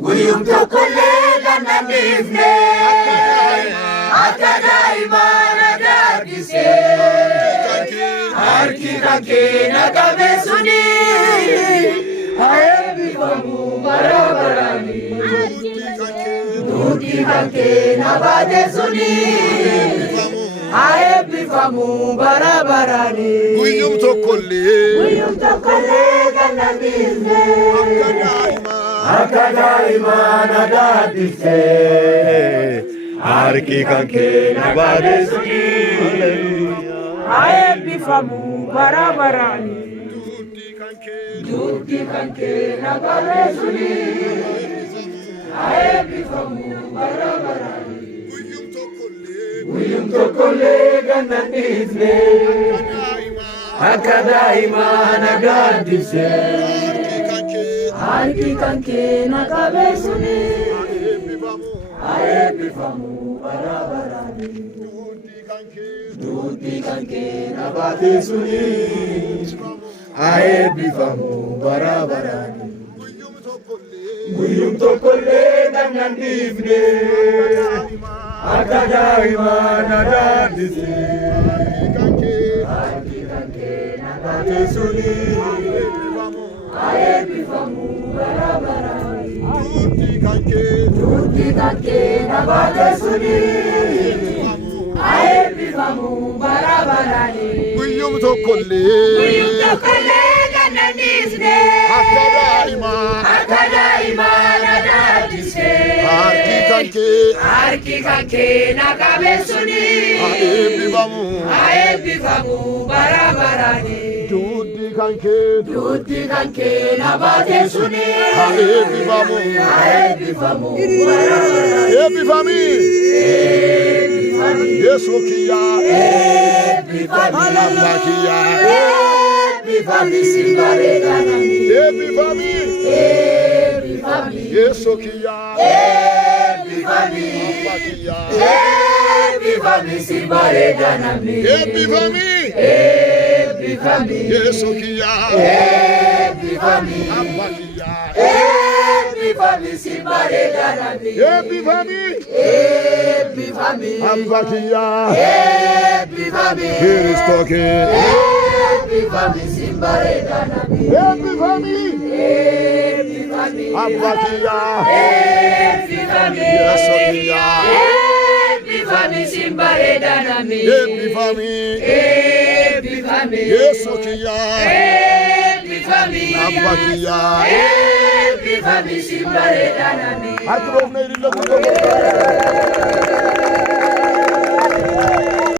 Guyum tokolle ganamifne akadaima nagadise harki kanke nakabesuni aebifamu barabarani duti kanke nabadesuni aebifamu barabarani Guyum tokolle ganamifne akadaima nagadise harki kanke nabadesuni aebifamu barabarani duti kanke nabadesuni aebifamu barabarani Guyum tokolle ganamifne akadaima nagadise harki kanke nakabesuni aebifamu barabarani duti kanke nabadesuni aebifamu barabarani Guyum tokolle ganamifne akadaima nagadise harki kanke nakabesuni aebifamu barabarani duti kanke nabadesuni aebifamu barabarani Guyum tokolle ganamifne akadaima nagadise harki kanke nakabesuni aebifamu barabarani duti kanke nabadesuni aebifamu barabarani Ebifami Yesu kiya Alakiya Ebifami simbare ganami Ebifami Yesu kiya Ebifami Alakiya Ebifami simbare ganami Ebifami Yesu kiya Ebifami Alakiya Ebifami simbare ganami Ebifami Alakiya Ebifami Kiristoke Ebifami simbare ganami Ebifami Alakiya Yesu kiya Ebifami simbare ganami Ebifami Yesu kiya Ebifami simbare ganami Artık o neydi la bu?